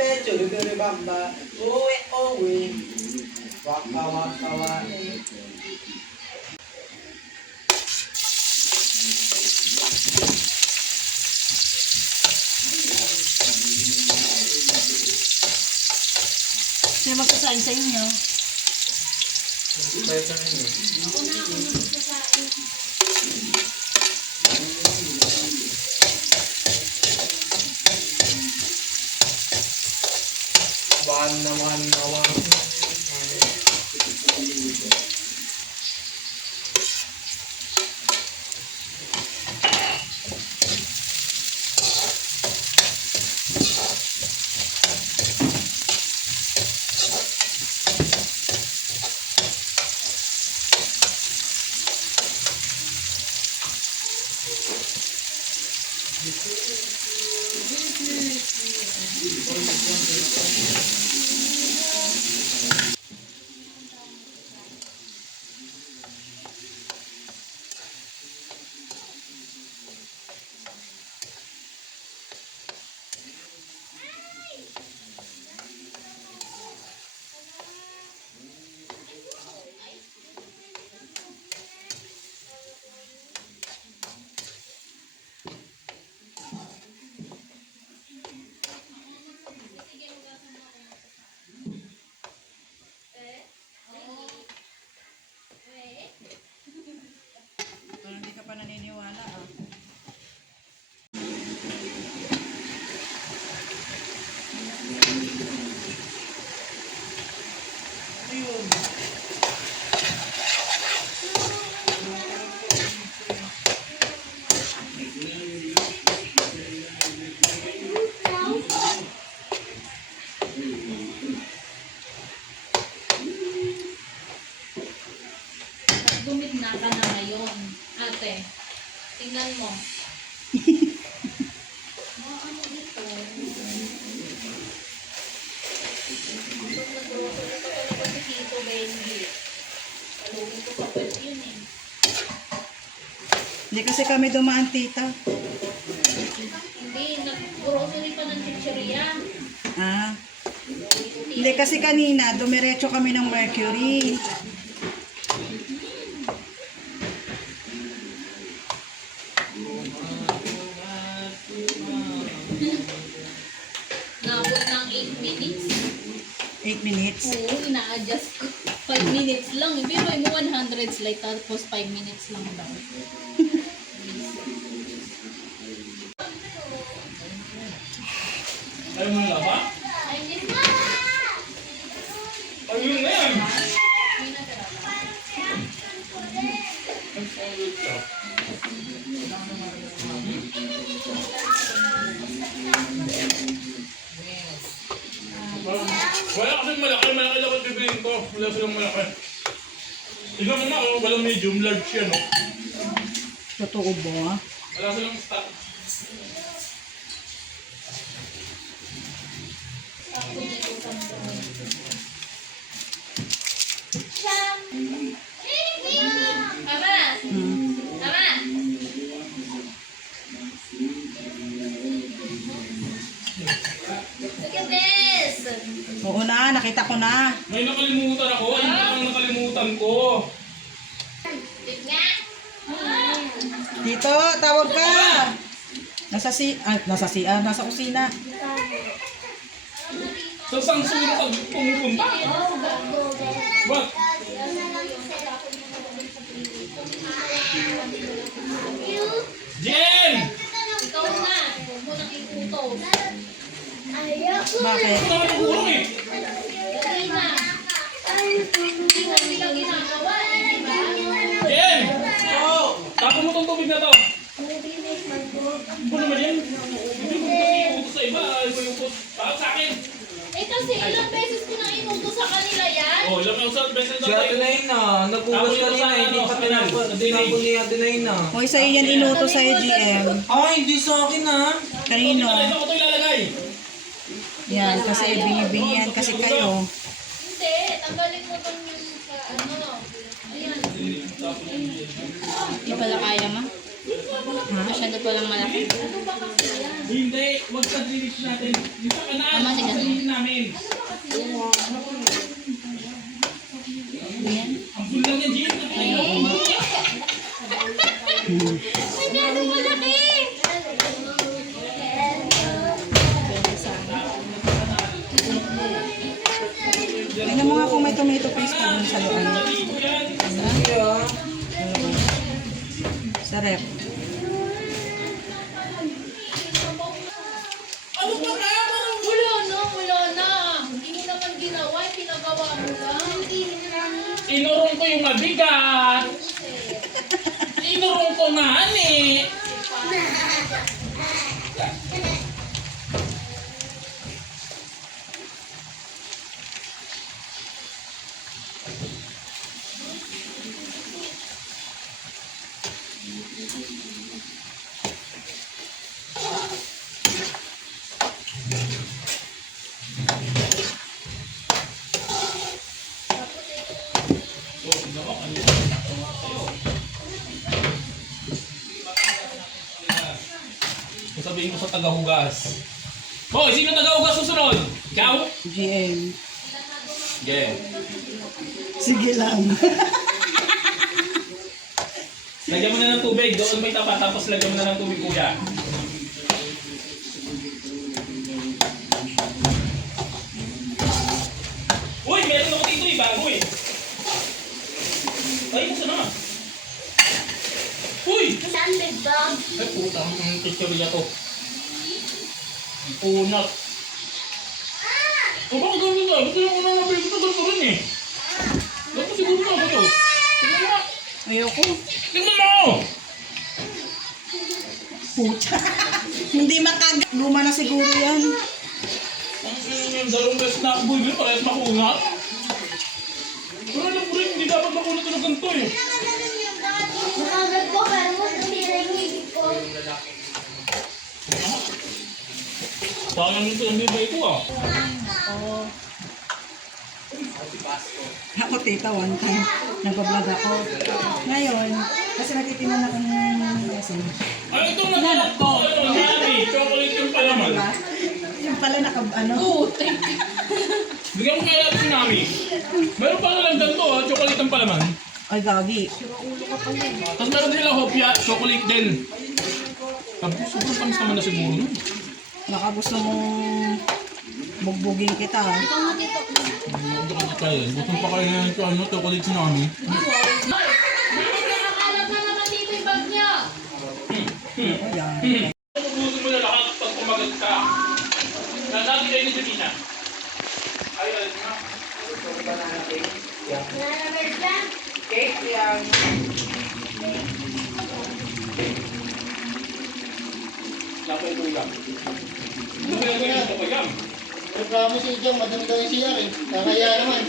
pe churu churu bamba oe oe waka waka wa May magkasain sa inyo. Magkasain sa inyo. Una, una magkasain. One one, one. Gumigna ka na ngayon. Ate, tingnan mo. Hindi kasi kami dumaan tita. Hindi, nag-grocery pa ng chicheria. Ah. Hindi kasi kanina, dumiretso kami ng Mercury. Minutes lang. Pero mo 100 slide tapos 5 minutes lang daw. Ayaw mo laba? Ayun na yan! Wala kasi malaki, malaki lang ang bibilin ko. Wala silang malaki. Tignan mo nga, oh, walang medium, large yan, oh. Totoo ba? Wala silang stock. Tama! Tama! Look at this! Oo na, nakita ko na. May nakalimutan ako. Ayun na ang nakalimutan ko. Dito, tawag ka. Nasa si ah, nasa CR, nasa kusina. Sa saan suno ka pumupunta? What? Jen! Ikaw na! Huwag mo nang ikutos. Bakit? Ang eh. Dali na! Ginagawa, eh? Jen! Oo! Tapon mo tong tubig na to. Ano naman yan? Hindi mo iutos sa iba. Ay, mo iutos. Bakit sa akin? Eh kasi ilang beses ko nang inutos sa kanila yan. Oh, ilang yung beses na Si tayo. Adeline na, nagbugas Tapos ito kanina, hindi ano, pa tinapon sa dinig. tinapon ni. Hoy, sa'yo yan inutos sa'yo, GM. Ay, hindi sa akin ha. Kanino? Ito ko ito ilalagay. Yan, kasi binibigyan kasi kayo. Hindi, tanggalin mo sa ano. Ayan. Hindi pala kaya ma? Masyado pa lang malaki. Hindi, wag sa dilis natin. Yung sa kanal, Tama, sige. sa namin. Ang bulang yan, Jim. Masyado pinagawa mo lang. Hindi Inurong ko yung mabigat. Inurong ko nga, ani. Tagahugas. Hoy, sino tagahugas susunod? Ikaw? GM. Yeah. Sige lang. Lagyan mo na ng tubig. Doon may tapa. Tapos lagyan mo na ng tubig, kuya. Uy, meron ako dito eh. Bago eh. Ay, buksan na. Uy! Sanded dog. Ay, puta. Ang chichirya to. Punat. O, bakit ganun ka? Gusto yung unang nabili ko na ganito rin eh. Dapat siguro na ako Tingnan mo. Ayoko. Tingnan mo! Pucha. Hindi makag... Luma na siguro yan. Ang ina yung dalawang beses na ako bumili, parehas makunat. Pero alam ko rin, hindi dapat makunat na ganito eh. Nakagat ko, pero mo tumira yung higit ko. Sayang yung pinagbiba ito ah. Ako tita, one time, nag-vlog ako. Ngayon, kasi nagtitinan ako ng lesson. Ay, ito na to. Ito, ano, nangyari. Chocolate yung palaman. Diba? Yung pala naka, ano, Bigyan mo kaya natin si Mami. Meron pa lang ganito ah, chocolate ang palaman. ay gagi. Tapos meron din lang hopya, chocolate din. Tapos sobrang tamis naman na siguro. Baka gusto mong bugbugin kita. Hindi ka kaya. Gusto pa kayo ng ano, chocolate yung niya. Ayan. Pagbutin mo na lahat pag kumagat ka. Nalagi kayo ni Jemina. Ay, alam na. Dapat ito ulam. Reklamo si Jong, madami daw yung CR eh. Nakaya naman.